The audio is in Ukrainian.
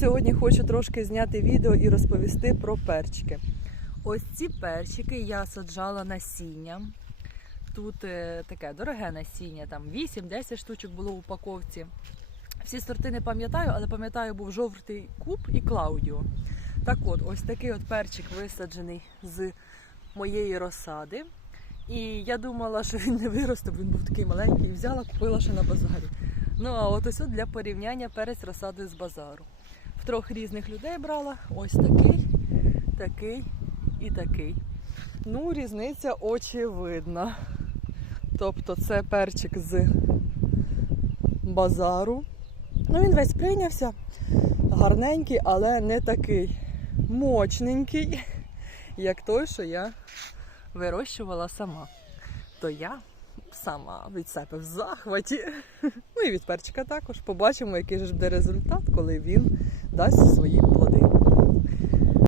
Сьогодні хочу трошки зняти відео і розповісти про перчики. Ось ці перчики я саджала насіння. Тут е, таке дороге насіння, там 8-10 штучок було в упаковці. Всі сорти не пам'ятаю, але пам'ятаю, був жовтий куб і Клаудіо. Так от, ось такий от перчик висаджений з моєї розсади. І я думала, що він не виросте, бо він був такий маленький, взяла, купила ще на базарі. Ну а от ось от для порівняння перець розсади з базару. Трьох різних людей брала ось такий, такий і такий. Ну, різниця очевидна. Тобто це перчик з базару. Ну, він весь прийнявся. Гарненький, але не такий мощненький, як той, що я вирощувала сама. То я сама від себе в захваті. Ну і від перчика також. Побачимо, який ж буде результат, коли він дасть свої плоди.